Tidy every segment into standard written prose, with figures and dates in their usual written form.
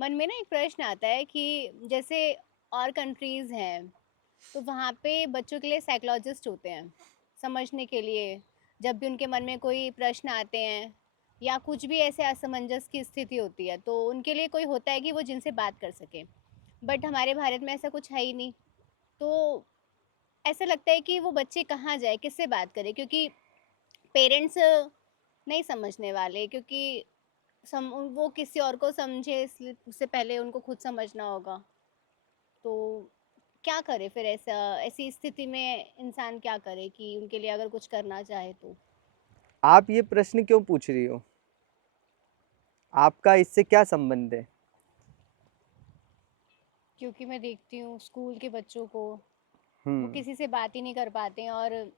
मन में ना एक प्रश्न आता है कि जैसे और कंट्रीज़ हैं, तो वहाँ पे बच्चों के लिए साइकोलॉजिस्ट होते हैं, समझने के लिए। जब भी उनके मन में कोई प्रश्न आते हैं या कुछ भी ऐसे असमंजस की स्थिति होती है, तो उनके लिए कोई होता है कि वो जिनसे बात कर सके। बट हमारे भारत में ऐसा कुछ है ही नहीं। तो ऐसा लगता है कि वो बच्चे कहाँ जाएँ, किससे बात करें? क्योंकि पेरेंट्स नहीं समझने वाले, क्योंकि वो किसी और को समझे इसलिए उससे पहले उनको खुद समझना होगा। तो क्या करे फिर ऐसी स्थिति में इंसान क्या करे कि उनके लिए अगर कुछ करना चाहे तो? आप ये प्रश्न क्यों पूछ रही हो? आपका इससे क्या संबंध है? क्योंकि मैं देखती हूँ स्कूल के बच्चों को, वो हम्म। किसी से बात ही नहीं कर पाते हैं और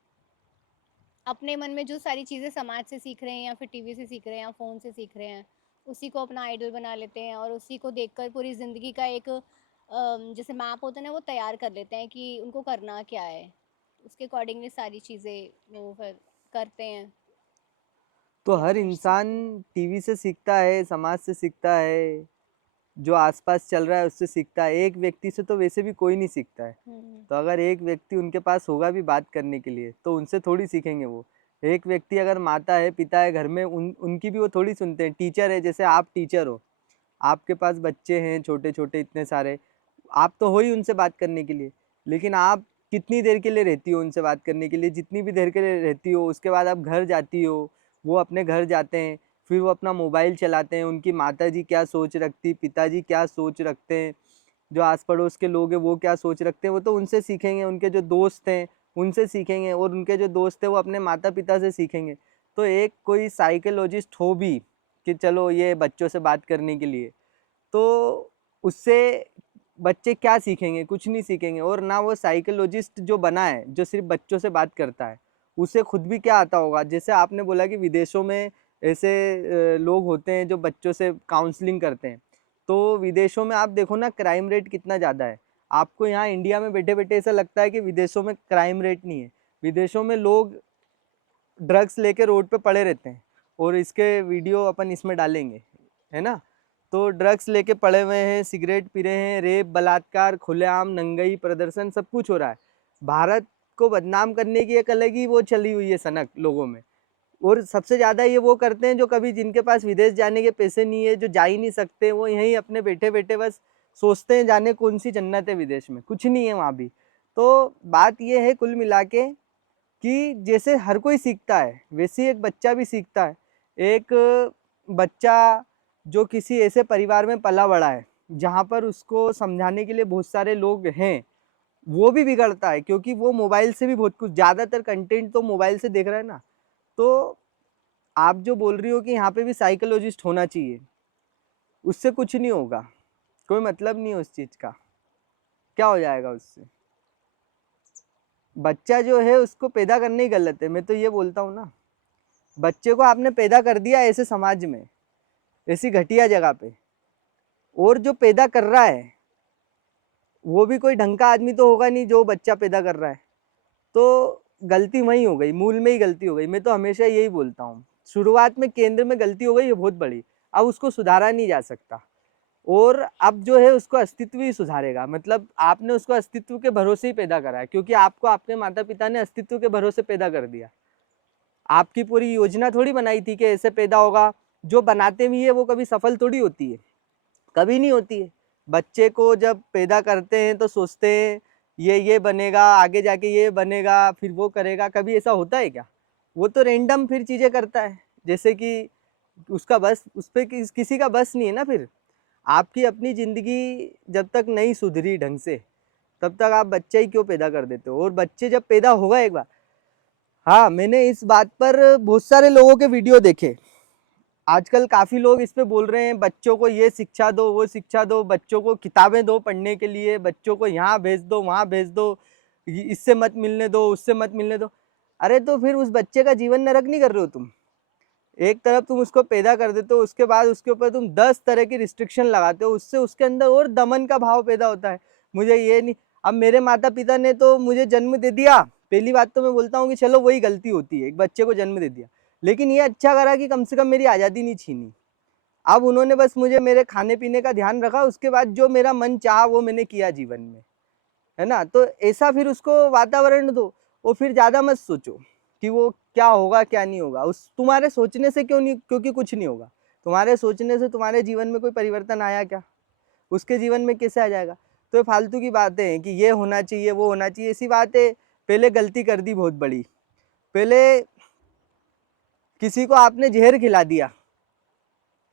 अपने मन में जो सारी चीज़ें समाज से सीख रहे हैं या फिर टीवी से सीख रहे हैं या फ़ोन से सीख रहे हैं, उसी को अपना आइडल बना लेते हैं और उसी को देखकर पूरी ज़िंदगी का एक जैसे मैप होता है ना, वो तैयार कर लेते हैं कि उनको करना क्या है। उसके अकॉर्डिंगली सारी चीज़ें वो फिर करते हैं तो या हर फिर इंसान सीखते हैं। टीवी से सीखता है, समाज से सीखता है, जो आसपास चल रहा है उससे सीखता है। एक व्यक्ति से तो वैसे भी कोई नहीं सीखता है। हुँ, तो अगर एक व्यक्ति उनके पास होगा भी बात करने के लिए तो उनसे थोड़ी सीखेंगे वो। एक व्यक्ति अगर माता है, पिता है घर में, उनकी भी वो थोड़ी सुनते हैं। टीचर है, जैसे आप टीचर हो, आपके पास बच्चे हैं छोटे छोटे इतने सारे, आप तो हो ही उनसे बात करने के लिए। लेकिन आप कितनी देर के लिए रहती हो उनसे बात करने के लिए? जितनी भी देर के लिए रहती हो, उसके बाद आप घर जाती हो, वो अपने घर जाते हैं, फिर वो अपना मोबाइल चलाते हैं। उनकी माताजी क्या सोच रखती, पिताजी क्या सोच रखते हैं, जो आस पड़ोस के लोग हैं वो क्या सोच रखते हैं, वो तो उनसे सीखेंगे। उनके जो दोस्त हैं उनसे सीखेंगे, और उनके जो दोस्त हैं वो अपने माता पिता से सीखेंगे। तो एक कोई साइकोलॉजिस्ट हो भी कि चलो ये बच्चों से बात करने के लिए, तो उससे बच्चे क्या सीखेंगे? कुछ नहीं सीखेंगे। और ना वो साइकोलॉजिस्ट जो बना है, जो सिर्फ बच्चों से बात करता है, उसे खुद भी क्या आता होगा। जैसे आपने बोला कि विदेशों में ऐसे लोग होते हैं जो बच्चों से काउंसलिंग करते हैं, तो विदेशों में आप देखो ना क्राइम रेट कितना ज़्यादा है। आपको यहाँ इंडिया में बैठे बैठे ऐसा लगता है कि विदेशों में क्राइम रेट नहीं है। विदेशों में लोग ड्रग्स लेके रोड पे पड़े रहते हैं, और इसके वीडियो अपन इसमें डालेंगे, है ना। तो ड्रग्स लेके पड़े हुए हैं, सिगरेट पी रहे हैं, रेप, बलात्कार, खुलेआम नंगई प्रदर्शन, सब कुछ हो रहा है। भारत को बदनाम करने की एक अलग ही वो चली हुई है सनक लोगों में। और सबसे ज़्यादा ये वो करते हैं जो कभी जिनके पास विदेश जाने के पैसे नहीं है, जो जा ही नहीं सकते, वो यहीं अपने बैठे बैठे बस सोचते हैं जाने कौन सी जन्नत है विदेश में, कुछ नहीं है वहाँ भी। तो बात ये है कुल मिला के कि जैसे हर कोई सीखता है वैसे ही एक बच्चा भी सीखता है। एक बच्चा जो किसी ऐसे परिवार में पला बड़ा है जहाँ पर उसको समझाने के लिए बहुत सारे लोग हैं, वो भी बिगड़ता है, क्योंकि वो मोबाइल से भी बहुत कुछ, ज़्यादातर कंटेंट तो मोबाइल से देख रहा है ना। तो आप जो बोल रही हो कि यहाँ पे भी साइकोलॉजिस्ट होना चाहिए, उससे कुछ नहीं होगा, कोई मतलब नहीं है उस चीज़ का। क्या हो जाएगा उससे? बच्चा जो है उसको पैदा करना ही गलत है, मैं तो ये बोलता हूँ ना। बच्चे को आपने पैदा कर दिया ऐसे समाज में, ऐसी घटिया जगह पे, और जो पैदा कर रहा है वो भी कोई ढंग का आदमी तो होगा नहीं जो बच्चा पैदा कर रहा है। तो गलती वहीं हो गई, मूल में ही गलती हो गई। मैं तो हमेशा यही बोलता हूँ, शुरुआत में केंद्र में गलती हो गई है बहुत बड़ी, अब उसको सुधारा नहीं जा सकता। और अब जो है उसको अस्तित्व ही सुधारेगा। मतलब आपने उसको अस्तित्व के भरोसे ही पैदा करा है, क्योंकि आपको आपके माता पिता ने अस्तित्व के भरोसे पैदा कर दिया। आपकी पूरी योजना थोड़ी बनाई थी कि ऐसे पैदा होगा। जो बनाते भी है वो कभी सफल थोड़ी होती है, कभी नहीं होती है। बच्चे को जब पैदा करते हैं तो सोचते हैं ये बनेगा, आगे जाके ये बनेगा, फिर वो करेगा। कभी ऐसा होता है क्या? वो तो रेंडम फिर चीज़ें करता है, जैसे कि उसका बस उस पर किसी का बस नहीं है ना। फिर आपकी अपनी ज़िंदगी जब तक नहीं सुधरी ढंग से, तब तक आप बच्चा ही क्यों पैदा कर देते हो? और बच्चे जब पैदा होगा एक बार, हाँ, मैंने इस बात पर बहुत सारे लोगों के वीडियो देखे। आजकल काफ़ी लोग इस पे बोल रहे हैं बच्चों को ये शिक्षा दो, वो शिक्षा दो, बच्चों को किताबें दो पढ़ने के लिए, बच्चों को यहाँ भेज दो, वहाँ भेज दो, इससे मत मिलने दो, उससे मत मिलने दो। अरे तो फिर उस बच्चे का जीवन नरक नहीं कर रहे हो तुम? एक तरफ तुम उसको पैदा कर देते हो, उसके बाद उसके ऊपर तुम 10 तरह की रिस्ट्रिक्शन लगाते हो, उससे उसके अंदर और दमन का भाव पैदा होता है। मुझे ये नहीं। अब मेरे माता पिता ने तो मुझे जन्म दे दिया, पहली बात तो मैं बोलता हूँ कि चलो वही गलती होती है, एक बच्चे को जन्म दे दिया, लेकिन ये अच्छा करा कि कम से कम मेरी आज़ादी नहीं छीनी। अब उन्होंने बस मुझे मेरे खाने पीने का ध्यान रखा, उसके बाद जो मेरा मन चाहा वो मैंने किया जीवन में, है ना। तो ऐसा फिर उसको वातावरण दो, वो फिर ज्यादा मत सोचो कि वो क्या होगा क्या नहीं होगा। उस तुम्हारे सोचने से क्यों नहीं, क्योंकि कुछ नहीं होगा। तुम्हारे सोचने से तुम्हारे जीवन में कोई परिवर्तन आया क्या? उसके जीवन में कैसे आ जाएगा? तो ये फालतू की बातें हैं कि ये होना चाहिए वो होना चाहिए, ऐसी बातें। पहले गलती कर दी बहुत बड़ी, पहले किसी को आपने जहर खिला दिया,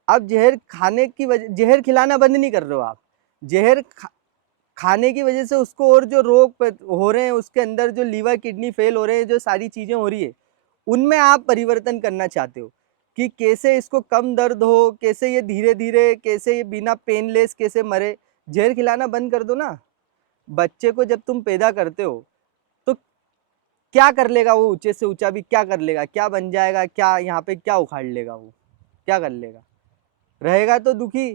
अब जहर खाने की वजह, जहर खिलाना बंद नहीं कर रहे हो आप, जहर खाने की वजह से उसको और जो रोग हो रहे हैं, उसके अंदर जो लीवर किडनी फेल हो रहे हैं, जो सारी चीजें हो रही है, उनमें आप परिवर्तन करना चाहते हो कि कैसे इसको कम दर्द हो, कैसे ये धीरे धीरे, कैसे ये बिना पेनलेस कैसे मरे। जहर खिलाना बंद कर दो ना। बच्चे को जब तुम पैदा करते हो तो क्या कर लेगा वो, ऊंचे से ऊंचा भी क्या कर लेगा, क्या बन जाएगा, क्या यहाँ पे क्या उखाड़ लेगा वो, क्या कर लेगा? रहेगा तो दुखी,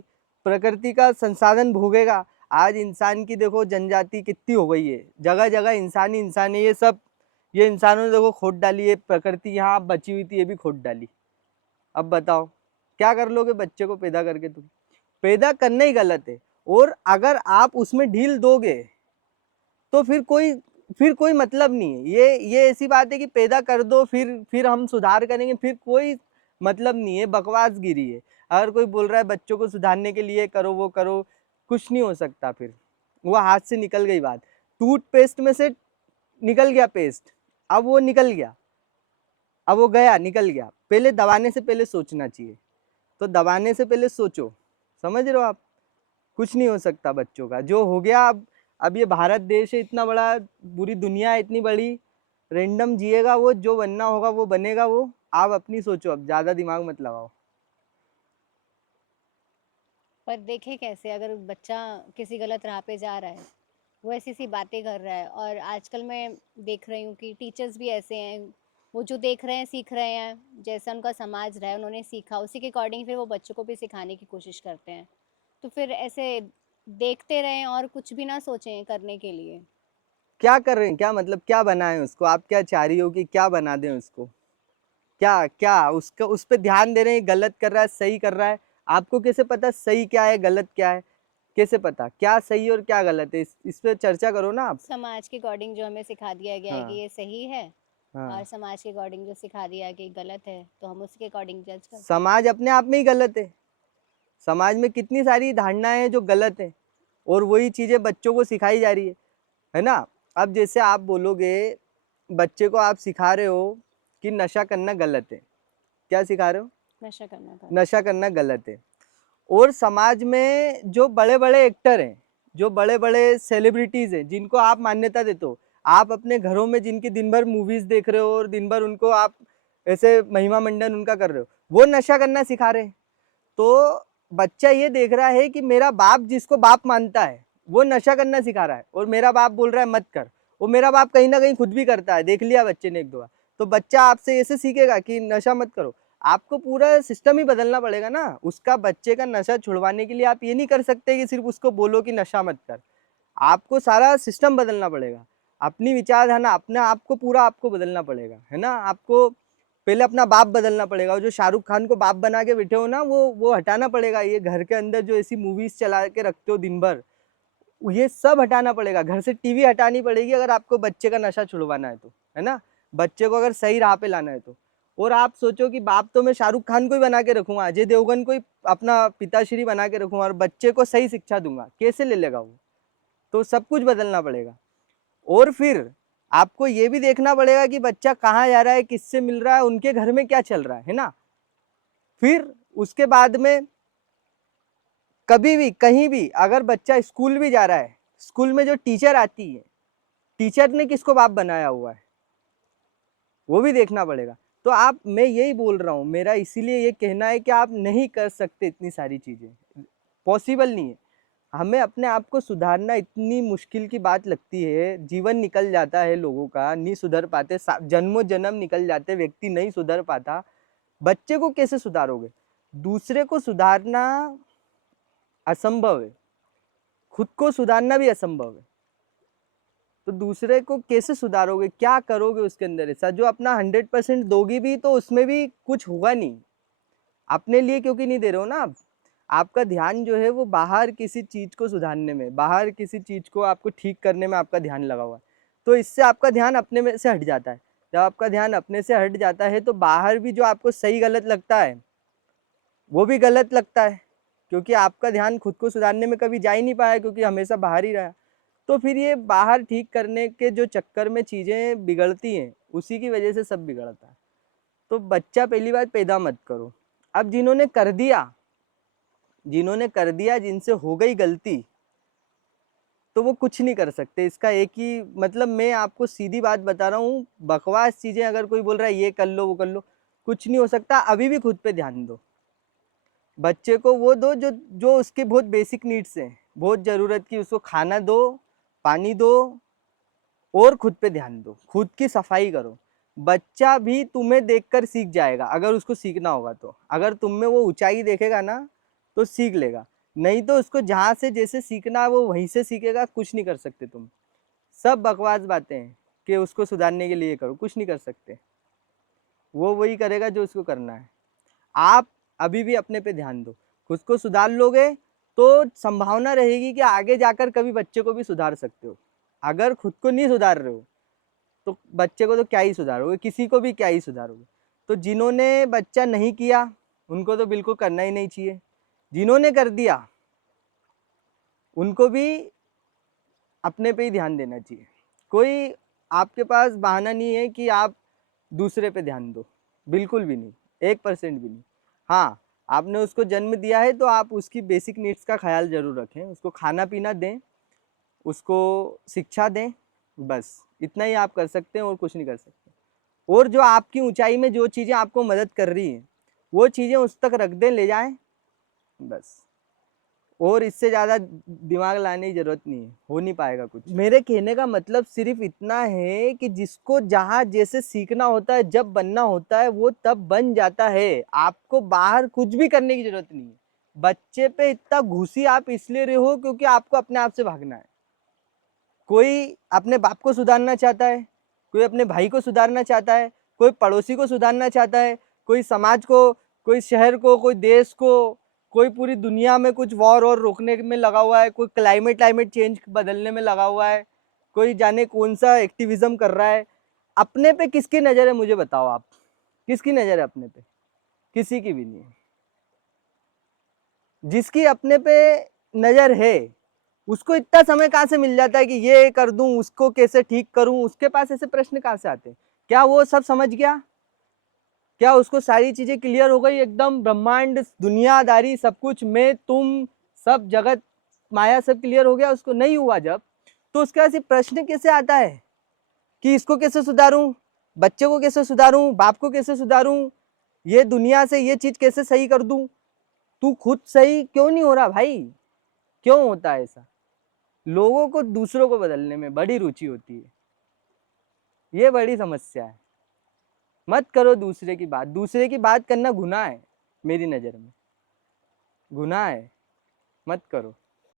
प्रकृति का संसाधन भोगेगा। आज इंसान की देखो जनजाति कितनी हो गई है, जगह जगह इंसान ही इंसान है। ये सब, ये इंसानों ने देखो खोट डाली है, प्रकृति यहाँ बची हुई थी ये भी खोट डाली। अब बताओ क्या कर लोगे बच्चे को पैदा करके? तुम पैदा करना ही गलत है, और अगर आप उसमें ढील दोगे तो फिर कोई मतलब नहीं है। ये ऐसी बात है कि पैदा कर दो फिर हम सुधार करेंगे, फिर कोई मतलब नहीं है, बकवास गिरी है। अगर कोई बोल रहा है बच्चों को सुधारने के लिए करो वो करो, कुछ नहीं हो सकता। फिर वो हाथ से निकल गई बात, टूथपेस्ट में से निकल गया पेस्ट, अब वो निकल गया, अब वो गया निकल गया। पहले दबाने से पहले सोचना चाहिए, तो दबाने से पहले सोचो। समझ रहे हो आप? कुछ नहीं हो सकता बच्चों का, जो हो गया। अब ये भारत देश है इतना बड़ा, पूरी दुनिया है इतनी बड़ी, रेंडम जिएगा वो, जो बनना होगा वो बनेगा वो। आप अपनी सोचो, अब ज्यादा दिमाग मत लगाओ। पर देखे कैसे, अगर बच्चा किसी गलत राह पे जा रहा है, वो ऐसी सी बातें कर रहा है, और आजकल मैं देख रही हूँ कि टीचर्स भी ऐसे हैं, वो जो देख रहे हैं सीख रहे हैं, जैसा उनका समाज रहा है उन्होंने सीखा, उसी के अकॉर्डिंग फिर वो बच्चों को भी सिखाने की कोशिश करते हैं। तो फिर ऐसे देखते रहें और कुछ भी ना सोचें करने के लिए। क्या कर रहे हैं, क्या मतलब क्या बनाए उसको? आप क्या चाह रही हो कि क्या बना दें उसको? क्या क्या उसका, उस पर ध्यान दे रहे हैं, गलत कर रहा है सही कर रहा है? आपको कैसे पता सही क्या है गलत क्या है? कैसे पता क्या सही और क्या गलत है? इस पे चर्चा करो ना आप। समाज के अकॉर्डिंग जो हमें सिखा दिया गया है कि हाँ ये सही है, और हाँ। समाज के अकॉर्डिंग जो सिखा दिया है कि गलत है, तो हम उसके अकॉर्डिंग जज करते हैं। समाज अपने आप में ही गलत है, समाज में कितनी सारी धारणाएं हैं जो गलत है, और वही चीजें बच्चों को सिखाई जा रही है ना। अब जैसे आप बोलोगे, बच्चे को आप सिखा रहे हो कि नशा करना गलत है, क्या सिखा रहे हो? नशा करना गलत। नशा करना गलत है। और समाज में जो बड़े बड़े एक्टर हैं, जो बड़े बड़े सेलिब्रिटीज हैं, जिनको आप मान्यता देते हो, आप अपने घरों में जिनकी दिन भर मूवीज देख रहे हो और दिन भर उनको आप ऐसे महिमा मंडन उनका कर रहे हो, वो नशा करना सिखा रहे हैं। तो बच्चा ये देख रहा है कि मेरा बाप जिसको बाप मानता है वो नशा करना सिखा रहा है, और मेरा बाप बोल रहा है मत कर। वो मेरा बाप कहीं ना कहीं खुद भी करता है, देख लिया बच्चे ने एक दो बार। तो बच्चा आपसे ऐसे सीखेगा कि नशा मत करो। आपको पूरा सिस्टम ही बदलना पड़ेगा ना उसका। बच्चे का नशा छुड़वाने के लिए आप ये नहीं कर सकते कि सिर्फ उसको बोलो कि नशा मत कर। आपको सारा सिस्टम बदलना पड़ेगा, अपनी विचारधारा, अपने आप को पूरा आपको बदलना पड़ेगा, है ना। आपको पहले अपना बाप बदलना पड़ेगा। जो शाहरुख खान को बाप बना के बैठे हो ना, वो हटाना पड़ेगा। ये घर के अंदर जो ऐसी मूवीज चला के रखते हो दिन भर, ये सब हटाना पड़ेगा। घर से टीवी हटानी पड़ेगी अगर आपको बच्चे का नशा छुड़वाना है तो, है ना। बच्चे को अगर सही राह पे लाना है तो। और आप सोचो कि बाप तो मैं शाहरुख खान को ही बना के रखूंगा, अजय देवगन को ही अपना पिताश्री बना के रखूंगा, और बच्चे को सही शिक्षा दूंगा, कैसे ले लेगा वो? तो सब कुछ बदलना पड़ेगा। और फिर आपको ये भी देखना पड़ेगा कि बच्चा कहाँ जा रहा है, किससे मिल रहा है, उनके घर में क्या चल रहा है ना। फिर उसके बाद में कभी भी कहीं भी अगर बच्चा स्कूल भी जा रहा है, स्कूल में जो टीचर आती है, टीचर ने किसको बाप बनाया हुआ है, वो भी देखना पड़ेगा। तो आप, मैं यही बोल रहा हूँ, मेरा इसीलिए ये कहना है कि आप नहीं कर सकते इतनी सारी चीजें, पॉसिबल नहीं है। हमें अपने आप को सुधारना इतनी मुश्किल की बात लगती है। जीवन निकल जाता है लोगों का, नहीं सुधर पाते, जन्मों जन्म निकल जाते, व्यक्ति नहीं सुधर पाता। बच्चे को कैसे सुधारोगे? दूसरे को सुधारना असंभव है, खुद को सुधारना भी असंभव है। तो दूसरे को कैसे सुधारोगे, क्या करोगे उसके अंदर ऐसा? जो अपना 100% दोगी भी तो उसमें भी कुछ होगा नहीं। अपने लिए क्योंकि नहीं दे रहे हो ना आप। आपका ध्यान जो है वो बाहर किसी चीज को सुधारने में, बाहर किसी चीज को आपको ठीक करने में आपका ध्यान लगा हुआ है। तो इससे आपका ध्यान अपने में से हट जाता है। जब आपका ध्यान अपने से हट जाता है तो बाहर भी जो आपको सही गलत लगता है वो भी गलत लगता है, क्योंकि आपका ध्यान खुद को सुधारने में कभी जा ही नहीं पाया, क्योंकि हमेशा बाहर ही रहा। तो फिर ये बाहर ठीक करने के जो चक्कर में चीजें बिगड़ती हैं, उसी की वजह से सब बिगड़ता है। तो बच्चा पहली बात पैदा मत करो। अब जिन्होंने कर दिया, जिनसे हो गई गलती, तो वो कुछ नहीं कर सकते। इसका एक ही मतलब, मैं आपको सीधी बात बता रहा हूँ, बकवास चीजें अगर कोई बोल रहा है ये कर लो वो कर लो, कुछ नहीं हो सकता। अभी भी खुद पे ध्यान दो, बच्चे को वो दो जो जो उसके बहुत बेसिक नीड्स हैं, बहुत जरूरत की, उसको खाना दो, पानी दो, और खुद पे ध्यान दो, खुद की सफाई करो। बच्चा भी तुम्हें देखकर सीख जाएगा, अगर उसको सीखना होगा तो। अगर तुम में वो ऊंचाई देखेगा ना तो सीख लेगा, नहीं तो उसको जहाँ से जैसे सीखना है वो वहीं से सीखेगा। कुछ नहीं कर सकते तुम, सब बकवास बातें हैं कि उसको सुधारने के लिए करो, कुछ नहीं कर सकते। वो वही करेगा जो उसको करना है। आप अभी भी अपने पे ध्यान दो, खुद को सुधार लोगे तो संभावना रहेगी कि आगे जाकर कभी बच्चे को भी सुधार सकते हो। अगर खुद को नहीं सुधार रहे हो तो बच्चे को तो क्या ही सुधारोगे, किसी को भी क्या ही सुधारोगे। तो जिन्होंने बच्चा नहीं किया उनको तो बिल्कुल करना ही नहीं चाहिए, जिन्होंने कर दिया उनको भी अपने पे ही ध्यान देना चाहिए। कोई आपके पास बहाना नहीं है कि आप दूसरे पे ध्यान दो, बिल्कुल भी नहीं, 1% भी नहीं। हाँ, आपने उसको जन्म दिया है तो आप उसकी बेसिक नीड्स का ख्याल जरूर रखें, उसको खाना पीना दें, उसको शिक्षा दें, बस इतना ही आप कर सकते हैं और कुछ नहीं कर सकते। और जो आपकी ऊंचाई में जो चीज़ें आपको मदद कर रही हैं वो चीज़ें उस तक रख दें, ले जाएं, बस। और इससे ज़्यादा दिमाग लाने की जरूरत नहीं है, हो नहीं पाएगा कुछ। मेरे कहने का मतलब सिर्फ इतना है कि जिसको जहाँ जैसे सीखना होता है, जब बनना होता है वो तब बन जाता है। आपको बाहर कुछ भी करने की जरूरत नहीं है। बच्चे पे इतना घुसी आप इसलिए रहे हो क्योंकि आपको अपने आप से भागना है। कोई अपने बाप को सुधारना चाहता है, कोई अपने भाई को सुधारना चाहता है, कोई पड़ोसी को सुधारना चाहता है, कोई समाज को, कोई शहर को, कोई देश को, कोई पूरी दुनिया में कुछ वॉर और रोकने में लगा हुआ है, कोई क्लाइमेट चेंज बदलने में लगा हुआ है, कोई जाने कौन सा एक्टिविज्म कर रहा है। अपने पे किसकी नज़र है मुझे बताओ आप, किसकी नज़र है अपने पे? किसी की भी नहीं है। जिसकी अपने पे नज़र है उसको इतना समय कहाँ से मिल जाता है कि ये कर दूं, उसको कैसे ठीक करूं, उसके पास ऐसे प्रश्न कहाँ से आते हैं? क्या वो सब समझ गया? क्या उसको सारी चीजें क्लियर हो गई एकदम, ब्रह्मांड, दुनियादारी, सब कुछ, मैं तुम, सब जगत माया सब क्लियर हो गया? उसको नहीं हुआ जब, तो उसके पास ये प्रश्न कैसे आता है कि इसको कैसे सुधारूं, बच्चे को कैसे सुधारूं, बाप को कैसे सुधारूं, ये दुनिया से ये चीज कैसे सही कर दूं? तू खुद सही क्यों नहीं हो रहा भाई? क्यों होता है ऐसा? लोगों को दूसरों को बदलने में बड़ी रुचि होती है, ये बड़ी समस्या है। मत करो दूसरे की बात, दूसरे की बात करना गुनाह है, मेरी नज़र में गुनाह है, मत करो।